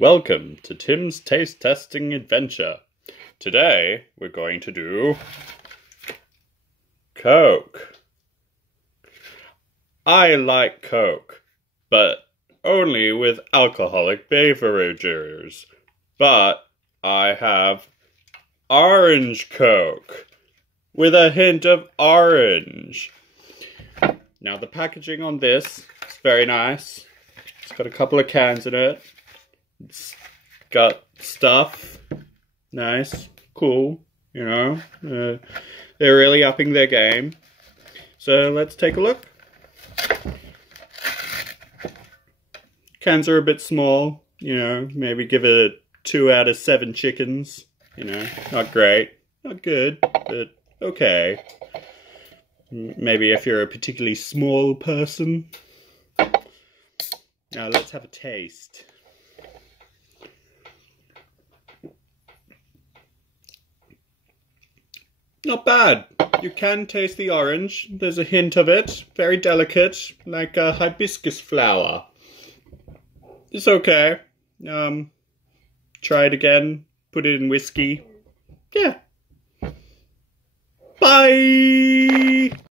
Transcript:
Welcome to Tim's Taste Testing Adventure. Today we're going to do Coke. I like Coke, but only with alcoholic beverages. But I have orange Coke with a hint of orange. Now the packaging on this is very nice. It's got a couple of cans in it. It's got stuff. Nice. Cool. You know. They're really upping their game. So let's take a look. Cans are a bit small. You know, maybe give it a 2 out of 7 chickens. You know, not great. Not good, but okay. Maybe if you're a particularly small person. Now let's have a taste. Not bad. You can taste the orange. There's a hint of it. Very delicate, like a hibiscus flower. It's okay. Try it again. Put it in whiskey. Yeah. Bye!